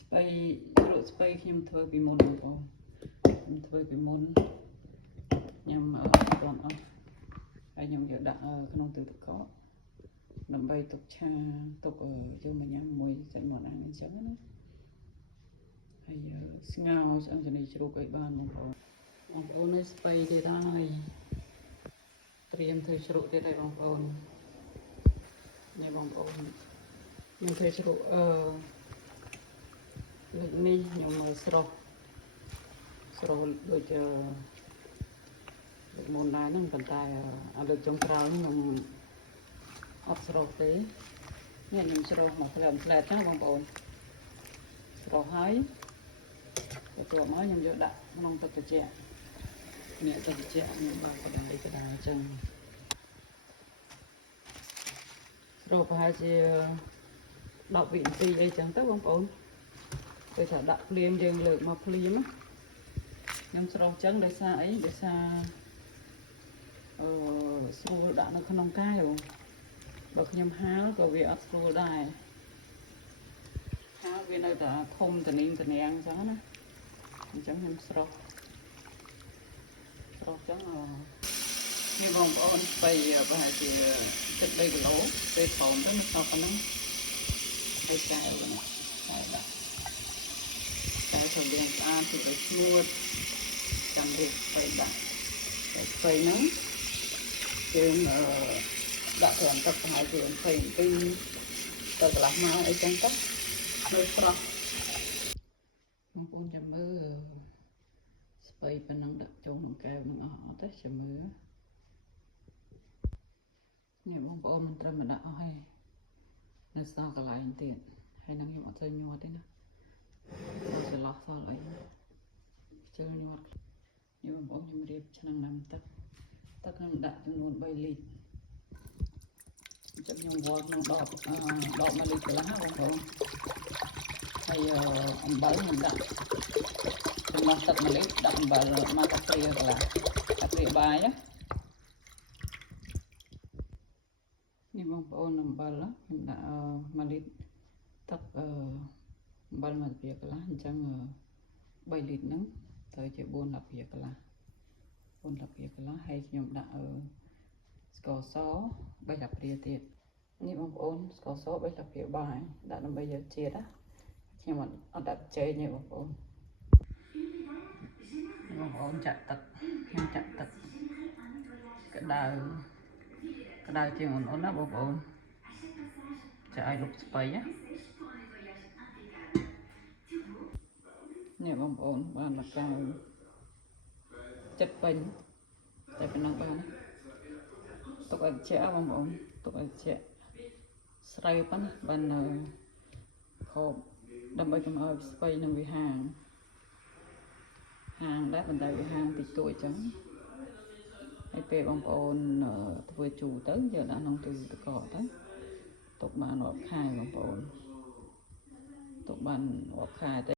ស្ពៃជ្រក់ស្ពៃខ្ញុំធ្វើពីមុនបងប្អូនខ្ញុំធ្វើពីមុនញ៉ាំអត់អស់ហើយខ្ញុំយកដាក់ក្នុងទឹកទឹកកកដើម្បីទុកឆាទុកយើងមកញ៉ាំមួយសាច់មាន់អាំងអញ្ចឹងណាហើយស្ងោរឆ្អឹងជំនីជ្រូកឲ្យបានបងប្អូននេះស្ពៃទៀតហើយត្រៀមធ្វើជ្រក់ទៀតហើយបងប្អូននេះបងប្អូនខ្ញុំធ្វើជ្រក់ដូចនេះខ្ញុំស្រស់ដូចមុនដែរហ្នឹងប៉ុន្តែលើកចុងក្រោយខ្ញុំអត់ស្រស់ទេនេះខ្ញុំស្រស់មកផ្លែចឹងបងប្អូនស្រស់ហើយទទួលមកខ្ញុំយកដាក់ក្នុងទឹកត្រជាក់នេះទឹកត្រជាក់ខ្ញុំបើកកណ្ដាលកណ្ដាលអញ្ចឹងស្រស់ប្រហែលជា10វិនាទីអីចឹងទៅបងប្អូនពេលថាដាក់ភ្លាមយើងលើកមកភ្លាមខ្ញុំស្រស់ចឹងដោយសារអីដោយសារស្រួលដាក់នៅក្នុងកែវបើខ្ញុំហាលក៏វាអត់ស្រួលដែរហាលវានៅតែធំតនីងអញ្ចឹងណាអញ្ចឹងខ្ញុំស្រស់ចឹងនេះបងប្អូនស្ពៃប្រហែលជា7 គីឡូពេលធំទៅមិនស្អប់ប៉ុណ្ណឹងហើយកែវហ្នឹងហើយដាក់កែវធ្វើវាស្អាតទៅឲ្យស្ងួតចាំរៀបស្ពៃដាក់តែស្ពៃហ្នឹងយើងដាក់ត្រឹមទឹកប្រហែលជា22ទៅកន្លះម៉ោងអីចឹងទៅនៅស្រស់បងប្អូនចាំមើលស្ពៃប៉ុណ្ណឹងដាក់ចូលក្នុងកែវនឹងអស់អត់ទេចាំមើលនេះបងប្អូនមិនត្រឹមតែដាក់អស់ទេនៅសល់កន្លែងទៀតហើយនឹងខ្ញុំអត់ទៅញ័រទេណាសល់ចន្លោះសល់អីជើញញ័រនេះបងប្អូនខ្ញុំរៀបឆ្នាំងដាំទឹកខ្ញុំដាក់ចំនួន3លីត្រខ្ញុំវល់ក្នុងដប1លីត្រកន្លះបងប្អូនហើយអំបិលខ្ញុំដាក់ចំណោះទឹក1លីត្រដាក់អំបិលមកកាព្រាកន្លះកាព្រាបាយណានេះបងប្អូនអំបិលខ្ញុំដាក់1លីត្រទឹកអំបិលមកកាព្រាកន្លះអញ្ចឹង3លីត្រហ្នឹងត្រូវជា4កាព្រាកន្លះហើយខ្ញុំដាក់ស្ករស3កាព្រាទៀតនេះបងប្អូនស្ករស3កាព្រាបាយដាក់ដើម្បីយកជាតិណាខ្ញុំអត់ដាក់ចេកទេបងប្អូនចាក់ទឹកខ្ញុំចាក់ទឹកក្តៅជាងអ៊ុនៗណាបងប្អូនចាក់ឲ្យលុបស្ពៃណានេះបងប្អូនបានមកកៅចិត្តពេញតែប៉ុណ្ណឹងបានទុកឲ្យជាបងប្អូនទុកឲ្យជាស្រូវប៉ុណ្ណាបានខោបដើម្បីកុំឲ្យស្ពៃនឹងវាហាងដែរប៉ុន្តែវាហាងតិចតួចអញ្ចឹងហើយពេលបងប្អូនធ្វើជូរទៅយកដាក់ក្នុងទូទឹកកកទៅទុកបានរាប់ខែបងប្អូនទុកបានរាប់ខែទេ